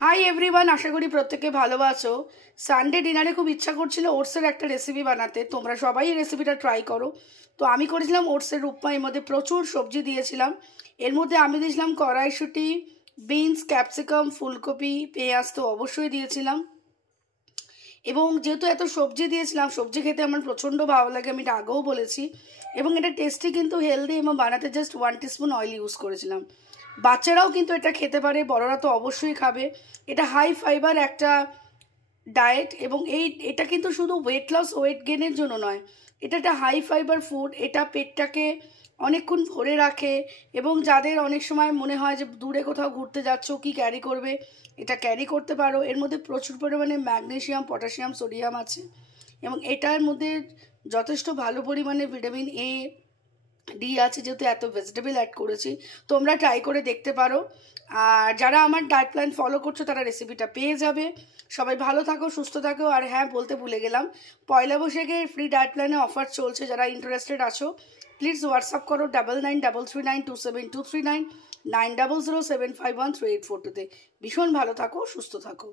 Hi everyone, আশা করি প্রত্যেকে ভালো আছো। সানডে ডিনারে খুব ইচ্ছা করছিল ওটসের একটা রেসিপি বানাতে। তোমরা সবাই এই রেসিপিটা ট্রাই করো। তো আমি করেছিলাম ওটসের উপমা। এর মধ্যে প্রচুর সবজি দিয়েছিলাম। এর মধ্যে আমি দিয়েছিলাম কড়াইশুঁটি, বিনস, ক্যাপসিকাম, ফুলকপি, পেঁয়াজ তো অবশ্যই দিয়েছিলাম। এবং যেহেতু এত সবজি দিয়েছিলাম, সবজি খেতে আমার প্রচণ্ড ভালো লাগে, আমি এটা আগেও বলেছি। এবং এটা টেস্টি কিন্তু হেলদি, এবং বানাতে জাস্ট 1 টিস্পুন অয়েল ইউজ করেছিলাম। বাচ্চারাও কিন্তু এটা খেতে পারে, বড়রা তো অবশ্যই খাবে। এটা হাই ফাইবার একটা ডায়েট, এবং এটা কিন্তু শুধু ওয়েট লস ওয়েট গেনের জন্য নয়, এটা একটা হাই ফাইবার ফুড। এটা পেটটাকে অনেকক্ষণ ভরে রাখে, এবং যাদের অনেক সময় মনে হয় যে দূরে কোথাও ঘুরতে যাচ্ছ কি ক্যারি করবে, এটা ক্যারি করতে পারো। এর মধ্যে প্রচুর পরিমাণে ম্যাগনেসিয়াম, পটাশিয়াম, সোডিয়াম আছে, এবং এটার মধ্যে যথেষ্ট ভালো পরিমাণে ভিটামিন এ, ডি আছে, যেহেতু এত ভেজিটেবল অ্যাড করেছি। তোমরা ট্রাই করে দেখতে পারো। আর যারা আমার ডায়েট প্ল্যান ফলো করছো তারা রেসিপিটা পেয়ে যাবে। সবাই ভালো থাকো, সুস্থ থাকো। আর হ্যাঁ, বলতে ভুলে গেলাম, পয়লা বৈশাখে ফ্রি ডায়েট প্ল্যানে অফার চলছে। যারা ইন্টারেস্টেড আছো প্লিজ হোয়াটসঅ্যাপ করো 9933927239, 9007513842-তে। ভীষণ ভালো থাকো, সুস্থ থাকো।